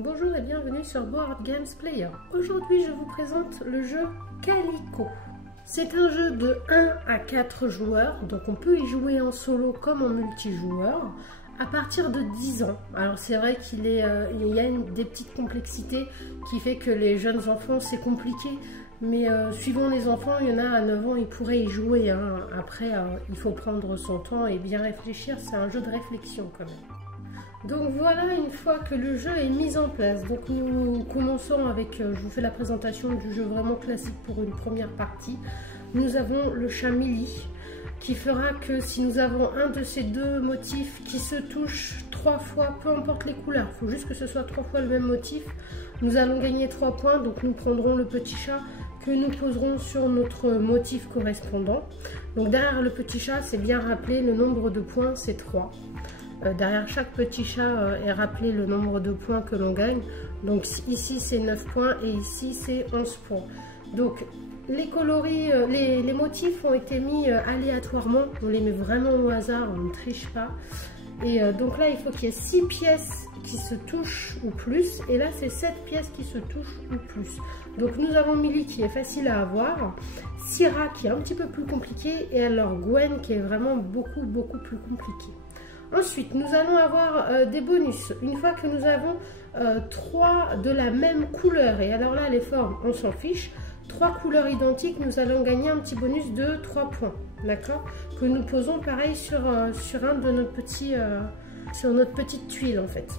Bonjour et bienvenue sur Board Games Player. Aujourd'hui je vous présente le jeu Calico. C'est un jeu de 1 à 4 joueurs, donc on peut y jouer en solo comme en multijoueur à partir de 10 ans. Alors c'est vrai qu'il y a des petites complexités qui fait que les jeunes enfants c'est compliqué, mais suivant les enfants, il y en a à 9 ans, ils pourraient y jouer. Après, il faut prendre son temps et bien réfléchir, c'est un jeu de réflexion quand même. Donc voilà, une fois que le jeu est mis en place, donc nous commençons avec, je vous fais la présentation du jeu vraiment classique pour une première partie. Nous avons le chat Millie qui fera que si nous avons un de ces deux motifs qui se touche 3 fois, peu importe les couleurs, il faut juste que ce soit 3 fois le même motif, nous allons gagner 3 points. Donc nous prendrons le petit chat que nous poserons sur notre motif correspondant. Donc derrière le petit chat, c'est bien rappelé, le nombre de points c'est 3. Derrière chaque petit chat est rappelé le nombre de points que l'on gagne. Donc ici c'est 9 points et ici c'est 11 points. Donc les coloris, les motifs ont été mis aléatoirement. On les met vraiment au hasard, on ne triche pas. Et donc là il faut qu'il y ait 6 pièces qui se touchent ou plus. Et là c'est 7 pièces qui se touchent ou plus. Donc nous avons Millie qui est facile à avoir. Syrah qui est un petit peu plus compliqué. Et alors Gwen qui est vraiment beaucoup plus compliqué. Ensuite, nous allons avoir des bonus. Une fois que nous avons 3 de la même couleur, et alors là, les formes, on s'en fiche, 3 couleurs identiques, nous allons gagner un petit bonus de 3 points, d'accord? Que nous posons pareil sur un de nos petits, sur notre petite tuile en fait.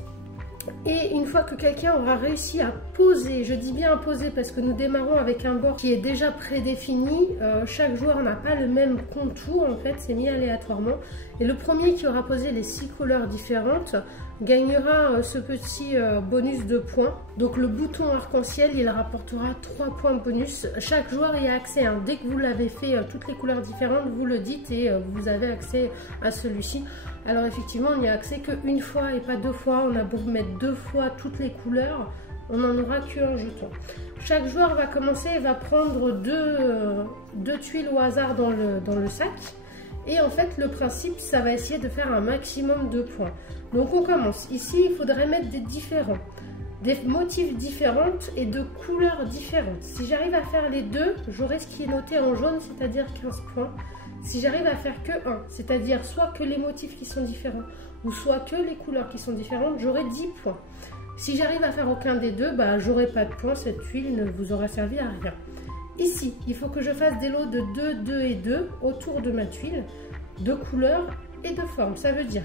Et une fois que quelqu'un aura réussi à poser, je dis bien à poser parce que nous démarrons avec un bord qui est déjà prédéfini, chaque joueur n'a pas le même contour en fait, c'est mis aléatoirement. Et le premier qui aura posé les 6 couleurs différentes gagnera ce petit bonus de points. Donc le bouton arc-en-ciel, il rapportera 3 points bonus. Chaque joueur y a accès, hein. Dès que vous l'avez fait toutes les couleurs différentes, vous le dites et vous avez accès à celui-ci. Alors effectivement, on n'y a accès qu'une fois et pas 2 fois. On a beau mettre 2 fois toutes les couleurs, on n'en aura qu'un jeton. Chaque joueur va commencer et va prendre deux tuiles au hasard dans le sac. Et en fait, le principe, ça va essayer de faire un maximum de points. Donc on commence. Ici, il faudrait mettre des motifs différents et de couleurs différentes. Si j'arrive à faire les deux, j'aurai ce qui est noté en jaune, c'est-à-dire 15 points. Si j'arrive à faire que 1, c'est-à-dire soit que les motifs qui sont différents ou soit que les couleurs qui sont différentes, j'aurai 10 points. Si j'arrive à faire aucun des deux, bah, j'aurai pas de points, cette tuile ne vous aura servi à rien. Ici, il faut que je fasse des lots de 2, 2 et 2 autour de ma tuile, de couleurs et de formes. Ça veut dire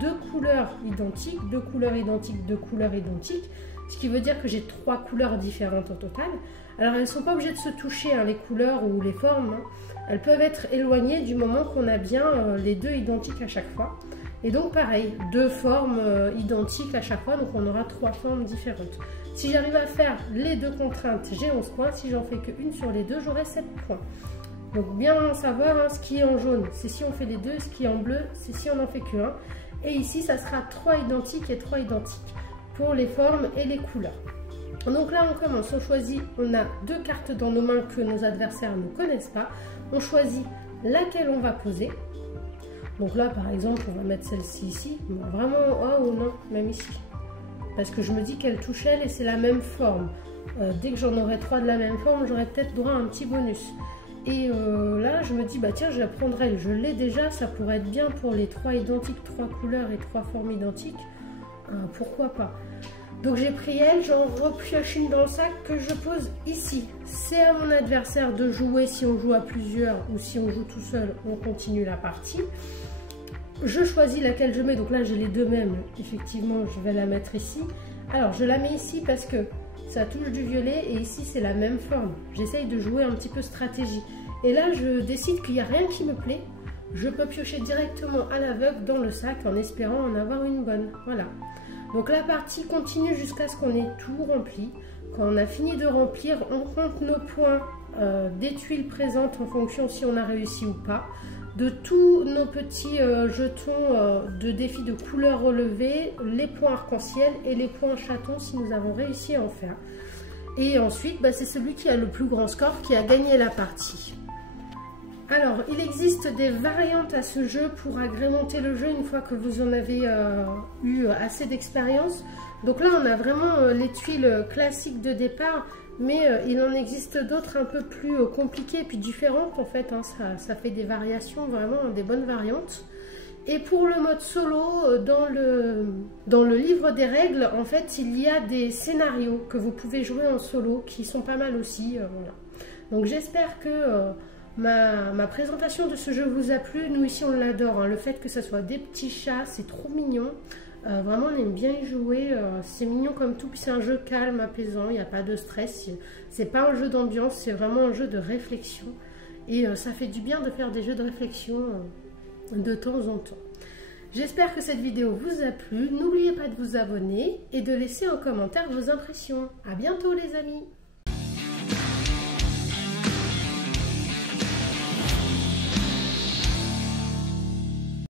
2 couleurs identiques, 2 couleurs identiques, 2 couleurs identiques, ce qui veut dire que j'ai 3 couleurs différentes au total. Alors elles ne sont pas obligées de se toucher, hein, les couleurs ou les formes, hein. Elles peuvent être éloignées du moment qu'on a bien les 2 identiques à chaque fois. Et donc pareil, 2 formes identiques à chaque fois, donc on aura 3 formes différentes. Si j'arrive à faire les 2 contraintes, j'ai 11 points. Si j'en fais qu'une sur les 2, j'aurai 7 points. Donc bien savoir, hein, ce qui est en jaune, c'est si on fait les 2, ce qui est en bleu, c'est si on n'en fait qu'un. Et ici, ça sera 3 identiques et 3 identiques pour les formes et les couleurs. Donc là, on commence, on choisit, on a 2 cartes dans nos mains que nos adversaires ne connaissent pas. On choisit laquelle on va poser. Donc là, par exemple, on va mettre celle-ci ici. Vraiment, oh non, même ici. Parce que je me dis qu'elle touche elle et c'est la même forme. Dès que j'en aurai 3 de la même forme, j'aurai peut-être droit à un petit bonus. Et là, je me dis, bah tiens, je la prendrai. Je l'ai déjà, ça pourrait être bien pour les 3 identiques, 3 couleurs et 3 formes identiques. Pourquoi pas? Donc j'ai pris elle, j'en repioche une dans le sac que je pose ici. C'est à mon adversaire de jouer si on joue à plusieurs ou si on joue tout seul, on continue la partie. Je choisis laquelle je mets, donc là j'ai les 2 mêmes, effectivement je vais la mettre ici. Alors je la mets ici parce que ça touche du violet et ici c'est la même forme. J'essaye de jouer un petit peu stratégie. Et là je décide qu'il n'y a rien qui me plaît. Je peux piocher directement à l'aveugle dans le sac en espérant en avoir une bonne. Voilà. Donc la partie continue jusqu'à ce qu'on ait tout rempli. Quand on a fini de remplir, on compte nos points des tuiles présentes en fonction si on a réussi ou pas. De tous nos petits jetons de défis de couleurs relevées, les points arc-en-ciel et les points chatons si nous avons réussi à en faire. Et ensuite, bah, c'est celui qui a le plus grand score qui a gagné la partie. Alors, il existe des variantes à ce jeu pour agrémenter le jeu une fois que vous en avez eu assez d'expérience. Donc là, on a vraiment les tuiles classiques de départ, mais il en existe d'autres un peu plus compliquées puis différentes en fait. Hein, ça fait des variations, vraiment des bonnes variantes. Et pour le mode solo, dans le livre des règles, en fait, il y a des scénarios que vous pouvez jouer en solo qui sont pas mal aussi. Voilà. Donc j'espère que ma présentation de ce jeu vous a plu. Nous ici on l'adore, hein. Le fait que ça soit des petits chats, c'est trop mignon. Vraiment on aime bien y jouer, c'est mignon comme tout, puis c'est un jeu calme, apaisant, il n'y a pas de stress, c'est pas un jeu d'ambiance, c'est vraiment un jeu de réflexion. Et ça fait du bien de faire des jeux de réflexion de temps en temps. J'espère que cette vidéo vous a plu, n'oubliez pas de vous abonner et de laisser en commentaire vos impressions. À bientôt les amis!